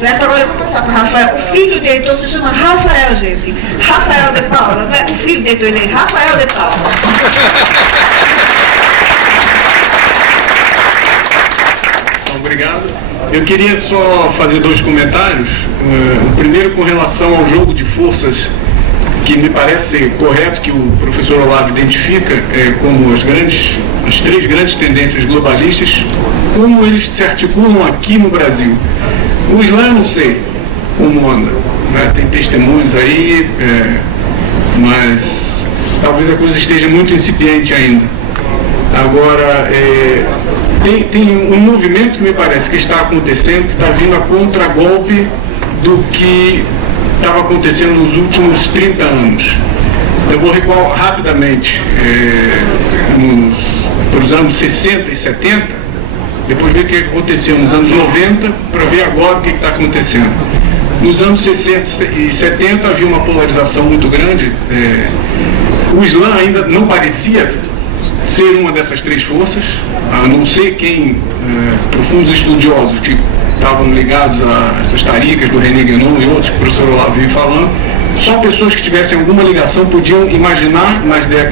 certo? Agora eu vou passar para o Rafael. O filho de Heitor se chama Rafael, gente. Rafael de Paula, não é? O filho de Heitor, ele é Rafael de Paula. Obrigado. Eu queria só fazer dois comentários. O primeiro com relação ao jogo de forças, que me parece correto que o professor Olavo identifica como as três grandes tendências globalistas, como eles se articulam aqui no Brasil. O Islã eu não sei como anda, né? Tem testemunhos aí, mas talvez a coisa esteja muito incipiente ainda. Agora, tem um movimento que me parece que está acontecendo, que está vindo a contragolpe do que estava acontecendo nos últimos 30 anos. Eu vou recuar rapidamente para os anos 60 e 70, depois ver o que aconteceu nos anos 90, para ver agora o que está acontecendo. Nos anos 60 e 70 havia uma polarização muito grande. O Islã ainda não parecia ser uma dessas três forças, a não ser quem, profundos estudiosos que estavam ligados a essas taricas do René Guénon e outros que o professor Olavo veio falando, só pessoas que tivessem alguma ligação podiam imaginar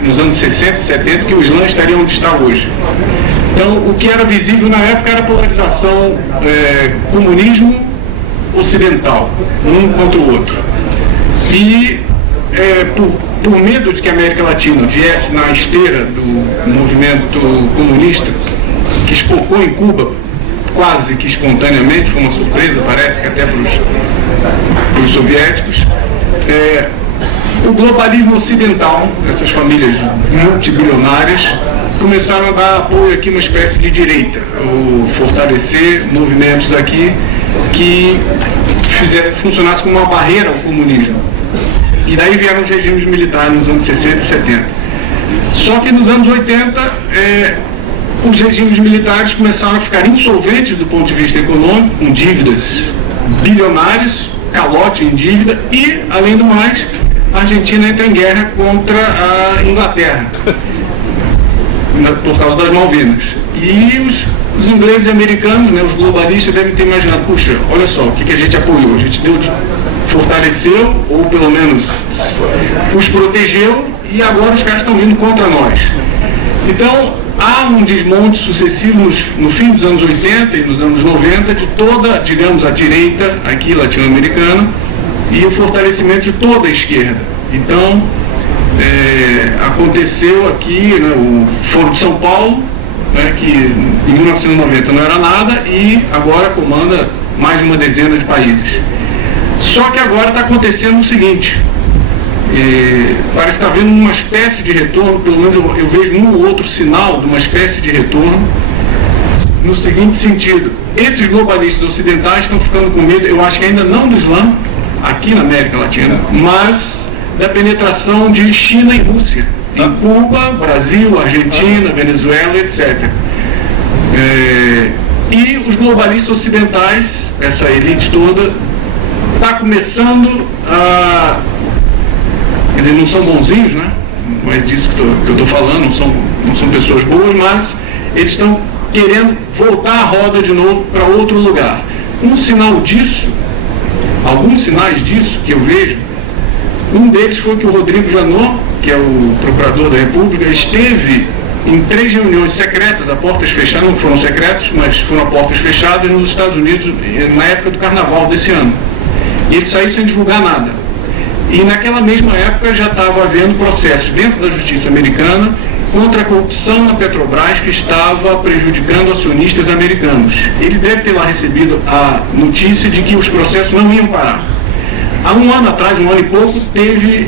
nos anos 60 e 70 que o Islã estaria onde está hoje. Então, o que era visível na época era a polarização comunismo ocidental, um contra o outro. E por medo de que a América Latina viesse na esteira do movimento comunista, que espocou em Cuba quase que espontaneamente, foi uma surpresa, parece que até para os soviéticos, o globalismo ocidental, essas famílias multibilionárias, começaram a dar apoio aqui uma espécie de direita, ou fortalecer movimentos aqui que funcionassem como uma barreira ao comunismo. E daí vieram os regimes militares nos anos 60 e 70. Só que nos anos 80, os regimes militares começaram a ficar insolventes do ponto de vista econômico, com dívidas bilionárias, calote em dívida, e, além do mais, a Argentina entra em guerra contra a Inglaterra, por causa das Malvinas. E os ingleses e americanos, né, os globalistas, devem ter imaginado, puxa, olha só, o que a gente apoiou? A gente fortaleceu, ou pelo menos os protegeu, e agora os caras estão vindo contra nós. Então, há um desmonte sucessivo no fim dos anos 80 e nos anos 90 de toda, digamos, a direita aqui latino-americana e o fortalecimento de toda a esquerda. Então, aconteceu aqui, né, o Foro de São Paulo, né, que em 1990 não era nada e agora comanda mais de uma dezena de países. Só que agora está acontecendo o seguinte, parece que está havendo uma espécie de retorno, pelo menos eu vejo um ou outro sinal de uma espécie de retorno, no seguinte sentido: esses globalistas ocidentais estão ficando com medo, eu acho que ainda não do Islã, aqui na América Latina, mas da penetração de China e Rússia, em Cuba, Brasil, Argentina, Venezuela, etc. E os globalistas ocidentais, essa elite toda, está começando a... Quer dizer, não são bonzinhos, né? Não é disso que eu estou falando, não são pessoas boas, mas eles estão querendo voltar a roda de novo para outro lugar. Um sinal disso, alguns sinais disso que eu vejo, um deles foi que o Rodrigo Janot, que é o procurador da República, esteve em 3 reuniões secretas, a portas fechadas, não foram secretas, mas foram a portas fechadas nos Estados Unidos na época do carnaval desse ano. E ele saiu sem divulgar nada. E naquela mesma época já estava havendo processos dentro da justiça americana contra a corrupção na Petrobras que estava prejudicando acionistas americanos. Ele deve ter lá recebido a notícia de que os processos não iam parar. Há um ano atrás, um ano e pouco, teve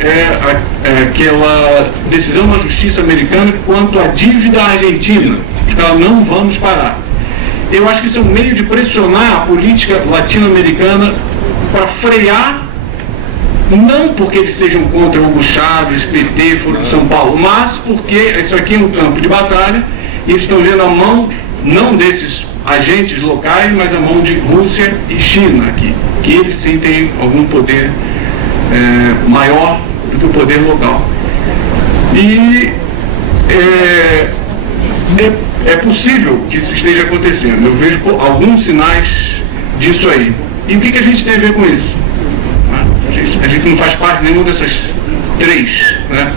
aquela decisão da justiça americana quanto à dívida argentina, que ela não vamos parar. Eu acho que isso é um meio de pressionar a política latino-americana para frear, não porque eles sejam contra Hugo Chávez, PT, Foro de São Paulo, mas porque isso aqui é um campo de batalha e eles estão vendo a mão, não desses agentes locais, mas a mão de Rússia e China aqui, que eles sim têm algum poder maior do que o poder local. E é possível que isso esteja acontecendo. Eu vejo alguns sinais disso aí. E o que a gente tem a ver com isso? A gente não faz parte de nenhuma dessas três, né?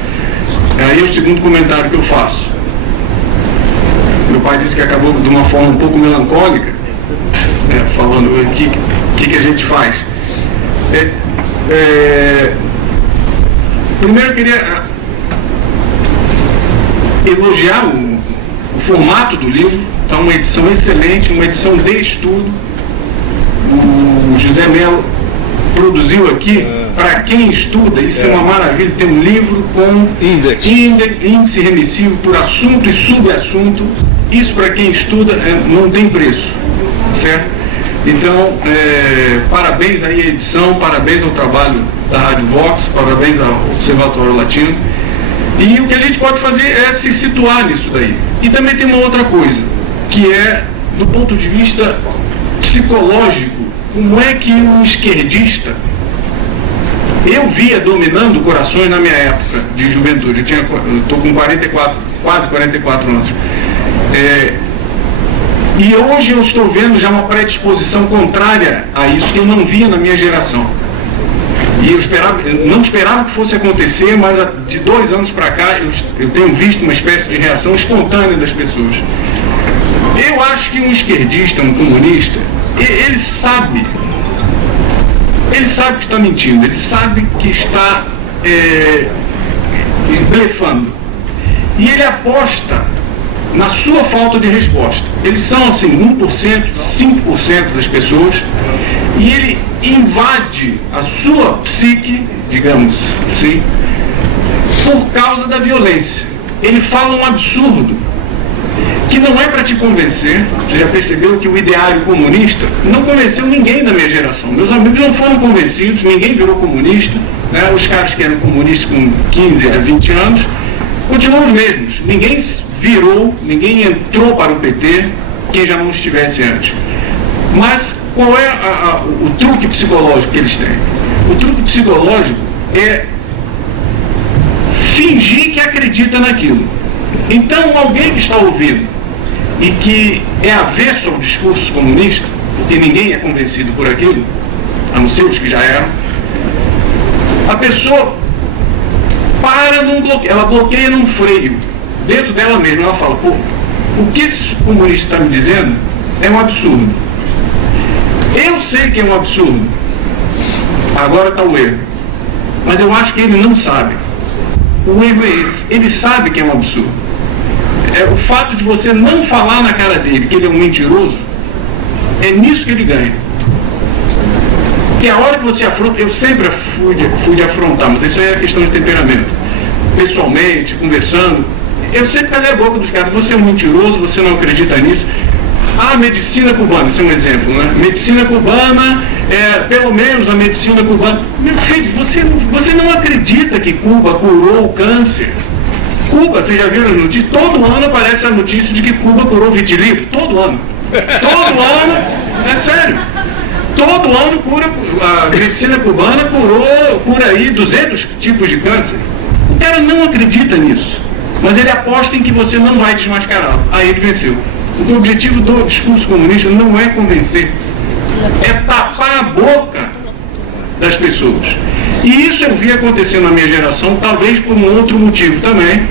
Aí é o segundo comentário que eu faço. Meu pai disse que acabou de uma forma um pouco melancólica, né, falando o que a gente faz. Primeiro eu queria elogiar o formato do livro. Está uma edição excelente, uma edição de estudo. O José Melo produziu aqui, para quem estuda, isso é uma maravilha, tem um livro com índice remissivo por assunto e subassunto. Isso para quem estuda não tem preço, certo? Então, parabéns aí à edição, parabéns ao trabalho da Rádio Vox, parabéns ao Observatório Latino. E o que a gente pode fazer é se situar nisso daí. E também tem uma outra coisa, que é, do ponto de vista psicológico, como é que um esquerdista, eu via dominando corações na minha época de juventude, eu estou com 44, quase 44 anos. E hoje eu estou vendo já uma predisposição contrária a isso que eu não via na minha geração. E eu não esperava que fosse acontecer, mas de 2 anos para cá eu tenho visto uma espécie de reação espontânea das pessoas. Eu acho que um esquerdista, um comunista, ele sabe que está mentindo, ele sabe que está blefando. E ele aposta na sua falta de resposta. Eles são assim, 1%, 5% das pessoas, e ele invade a sua psique, digamos assim, por causa da violência. Ele fala um absurdo, que não é para te convencer. Você já percebeu que o ideário comunista não convenceu ninguém da minha geração. Meus amigos não foram convencidos, ninguém virou comunista, né? Os caras que eram comunistas com 15 a 20 anos continuam os mesmos. Ninguém virou, ninguém entrou para o PT, quem já não estivesse antes. Mas qual é o truque psicológico que eles têm? O truque psicológico é fingir que acredita naquilo. Então, alguém que está ouvindo e que é avesso ao discurso comunista, porque ninguém é convencido por aquilo, a não ser os que já eram, a pessoa para num bloqueio, ela bloqueia num freio, dentro dela mesma. Ela fala, pô, o que esse comunista está me dizendo é um absurdo. Eu sei que é um absurdo, agora está o erro, mas eu acho que ele não sabe. O erro é esse, ele sabe que é um absurdo. O fato de você não falar na cara dele que ele é um mentiroso, é nisso que ele ganha. Porque a hora que você afronta, eu sempre fui de afrontar, mas isso aí é questão de temperamento. Pessoalmente, conversando, eu sempre calei a boca dos caras, você é um mentiroso, você não acredita nisso. A medicina cubana, esse é um exemplo, né? Medicina cubana, pelo menos a medicina cubana. Meu filho, você não acredita que Cuba curou o câncer? Cuba, vocês já viram as notícias? Todo ano aparece a notícia de que Cuba curou vitiligo. Todo ano. Todo ano, é sério. Todo ano a medicina cubana cura aí 200 tipos de câncer. O cara não acredita nisso, mas ele aposta em que você não vai desmascará-lo. Aí ele venceu. O objetivo do discurso comunista não é convencer, é tapar a boca das pessoas. E isso eu vi acontecer na minha geração, talvez por um outro motivo também.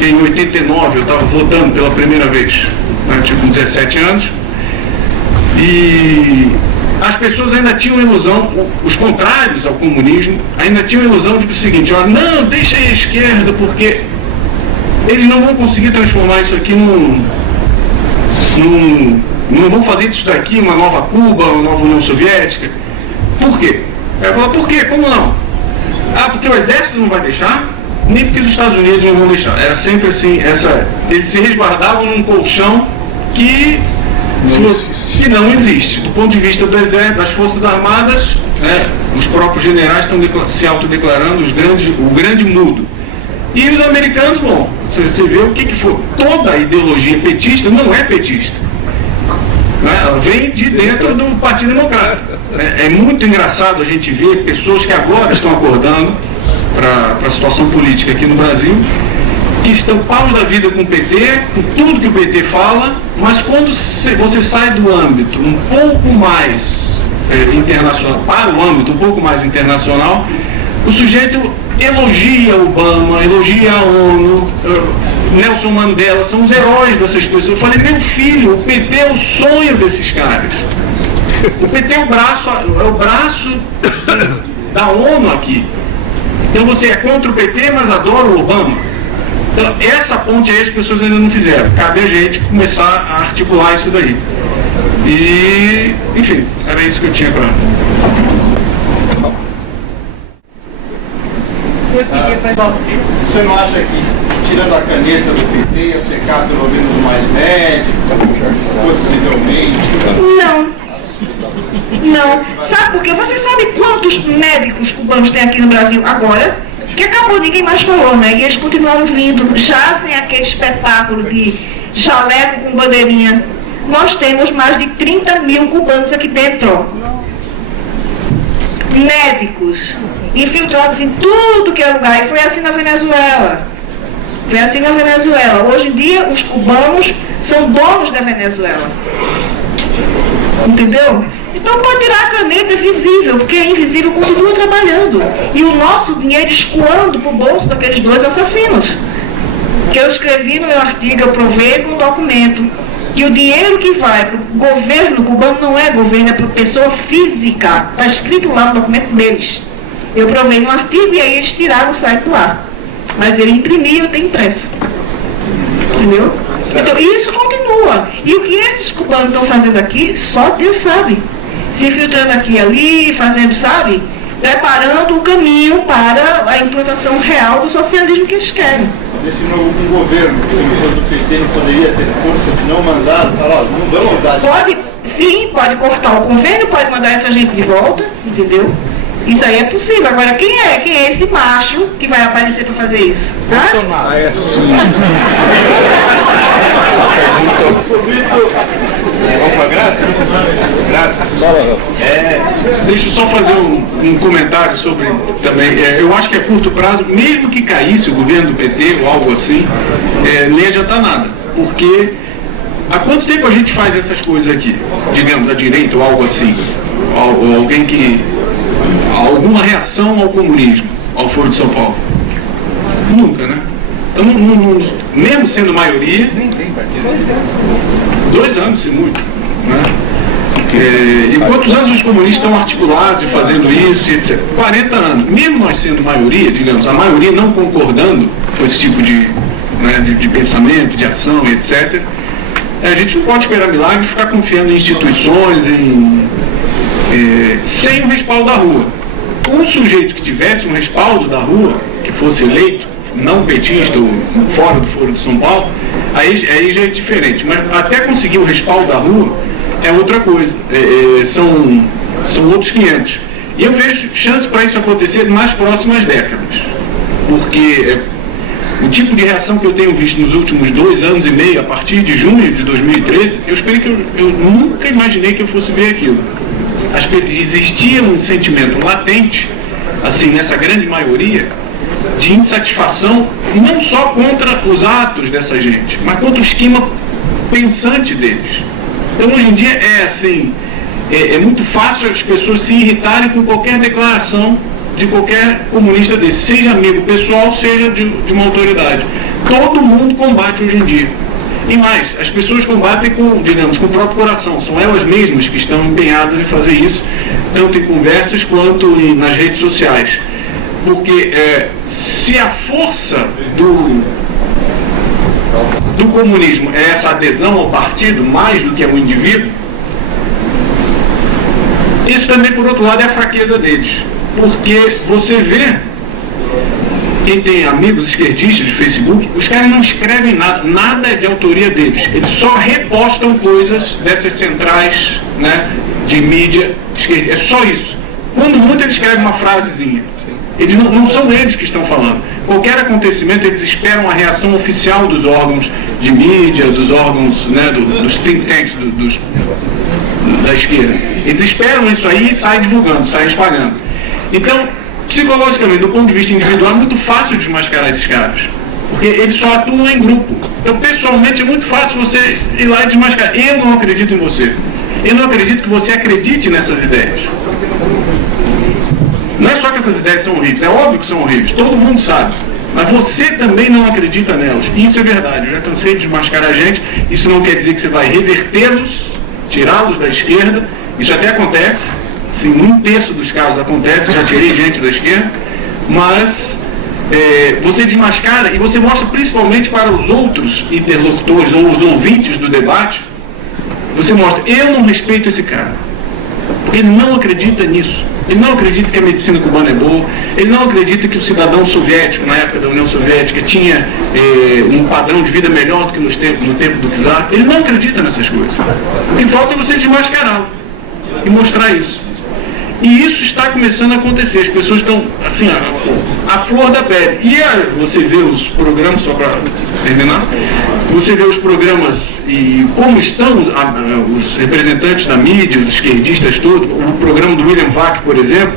Em 89 eu estava votando pela primeira vez, né, tipo com 17 anos, e as pessoas ainda tinham a ilusão, os contrários ao comunismo, ainda tinham a ilusão de que o seguinte, ó, não, deixa aí a esquerda, porque eles não vão conseguir transformar isso aqui não vão fazer disso daqui uma nova Cuba, uma nova União Soviética. Por quê? Ela fala, por quê? Como não? Ah, porque o exército não vai deixar, nem porque os Estados Unidos não vão deixar. Era sempre assim, eles se resguardavam num colchão que não existe. Do ponto de vista do exército, das forças armadas, né, os próprios generais estão se autodeclarando o grande mudo. E os americanos, bom, se você vê o que foi, toda a ideologia petista não é petista. Ela vem de dentro do Partido Democrata. É muito engraçado a gente ver pessoas que agora estão acordando para a situação política aqui no Brasil, que estão paus da vida com o PT, com tudo que o PT fala, mas quando você sai do âmbito um pouco mais internacional, para o âmbito um pouco mais internacional, o sujeito elogia Obama, elogia a ONU, Nelson Mandela, são os heróis dessas pessoas. Eu falei, meu filho, o PT é o sonho desses caras. O PT é o braço da ONU aqui. Então você é contra o PT, mas adora o Obama. Então essa ponte aí as pessoas ainda não fizeram. Cabe a gente começar a articular isso daí. E, enfim, era isso que eu tinha para... Você não acha que, tirando a caneta do PT, ia secar pelo menos mais médico, possivelmente? Não. Sabe por quê? Você sabe quantos médicos cubanos tem aqui no Brasil agora? Que acabou, ninguém mais falou, né? E eles continuaram vindo, já sem aquele espetáculo de jaleco com bandeirinha. Nós temos mais de 30 mil cubanos aqui dentro. Médicos, infiltrados em tudo que é lugar. E foi assim na Venezuela. Hoje em dia, os cubanos são donos da Venezuela. Entendeu? Então pode tirar a caneta, é visível, porque é invisível, continua trabalhando. E o nosso dinheiro escoando para o bolso daqueles dois assassinos. Que eu escrevi no meu artigo, eu provei com um documento. E o dinheiro que vai para o governo cubano não é governo, é para pessoa física. Está escrito lá no documento deles. Eu provei no artigo e aí eles tiraram o site do ar. Mas ele imprimiu, tem impresso. Entendeu? Então isso continua. E o que esses cubanos estão fazendo aqui, só Deus sabe. Se infiltrando aqui e ali, fazendo, sabe? Preparando o caminho para a implantação real do socialismo que eles querem. Esse novo governo, que pessoas do PT não poderia ter força de não mandar, falar, não vamos dar. Pode cortar o convênio, pode mandar essa gente de volta, entendeu? Isso aí é possível. Agora, quem é esse macho que vai aparecer para fazer isso? Bolsonaro. É sim. Vamos para Graça? Deixa eu só fazer um comentário sobre também. Eu acho que a curto prazo, mesmo que caísse o governo do PT ou algo assim, nem adianta nada. Porque há quanto tempo a gente faz essas coisas aqui? Digamos, à direita ou algo assim? Ou alguém que... alguma reação ao comunismo, ao Foro de São Paulo? Nunca, né? Então, mesmo sendo maioria, 2 anos, se muito, né? E quantos anos os comunistas estão articulados e fazendo isso, etc? 40 anos. Mesmo nós sendo maioria, digamos, a maioria não concordando com esse tipo de pensamento, de ação, etc., a gente não pode esperar milagre e ficar confiando em instituições, sem o respaldo da rua. Um sujeito que tivesse um respaldo da rua, que fosse eleito, não petista ou fora do Foro de São Paulo, aí já é diferente. Mas até conseguir o respaldo da rua é outra coisa. São outros 500. E eu vejo chance para isso acontecer nas próximas décadas. Porque o tipo de reação que eu tenho visto nos últimos 2 anos e meio, a partir de junho de 2013, eu nunca imaginei que eu fosse ver aquilo. Acho que existia um sentimento latente, assim, nessa grande maioria, de insatisfação, não só contra os atos dessa gente, mas contra o esquema pensante deles. Então, hoje em dia, é muito fácil as pessoas se irritarem com qualquer declaração de qualquer comunista desse, seja amigo pessoal, seja de uma autoridade. Todo mundo combate hoje em dia. E mais, as pessoas combatem com o próprio coração. São elas mesmas que estão empenhadas em fazer isso, tanto em conversas quanto nas redes sociais. Porque se a força do comunismo é essa adesão ao partido, mais do que ao indivíduo, isso também, por outro lado, é a fraqueza deles. Porque você vê, quem tem amigos esquerdistas de Facebook, os caras não escrevem nada é de autoria deles. Eles só repostam coisas dessas centrais, né, de mídia esquerdista. É só isso. Quando muito eles escrevem uma frasezinha. Eles não são eles que estão falando. Qualquer acontecimento, eles esperam a reação oficial dos órgãos de mídia, dos órgãos, né, dos think tanks, da esquerda. Eles esperam isso aí e saem divulgando, saem espalhando. Então, psicologicamente, do ponto de vista individual, é muito fácil desmascarar esses caras. Porque eles só atuam em grupo. Então, pessoalmente, é muito fácil você ir lá e desmascarar. Eu não acredito em você. Eu não acredito que você acredite nessas ideias. Não é só que essas ideias são horríveis, é óbvio que são horríveis, todo mundo sabe. Mas você também não acredita nelas. Isso é verdade, eu já cansei de desmascarar a gente. Isso não quer dizer que você vai revertê-los, tirá-los da esquerda. Isso até acontece, sim, num terço dos casos acontece, já tirei gente da esquerda. Mas você desmascara e você mostra principalmente para os outros interlocutores ou os ouvintes do debate, você mostra, eu não respeito esse cara. Porque ele não acredita nisso. Ele não acredita que a medicina cubana é boa. Ele não acredita que o cidadão soviético, na época da União Soviética, tinha um padrão de vida melhor do que no tempo do czar. Ele não acredita nessas coisas. O que falta é você desmascará-lo e mostrar isso. E isso está começando a acontecer. As pessoas estão, assim, a flor da pele. E você vê os programas, só para terminar, você vê os programas e como estão os representantes da mídia, os esquerdistas, tudo. O programa do William Vac, por exemplo,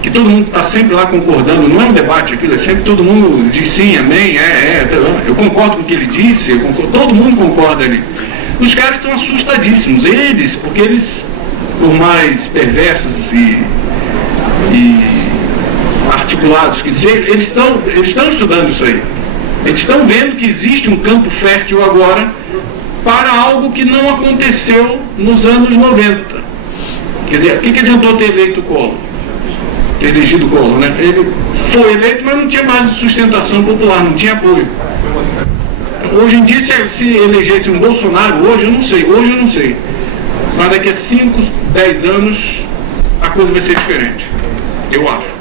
que todo mundo está sempre lá concordando. Não é um debate aquilo, é sempre todo mundo diz sim, amém, eu concordo com o que ele disse, todo mundo concorda ali. Os caras estão assustadíssimos, porque eles, por mais perversos e articulados que sejam, eles estão estudando isso aí. Eles estão vendo que existe um campo fértil agora para algo que não aconteceu nos anos 90. Quer dizer, o que adiantou ter eleito o Collor? Ter elegido o Collor, né? Ele foi eleito, mas não tinha mais sustentação popular, não tinha apoio. Hoje em dia, se elegesse um Bolsonaro, hoje eu não sei. Mas daqui a 5, 10 anos, a coisa vai ser diferente. Eu acho.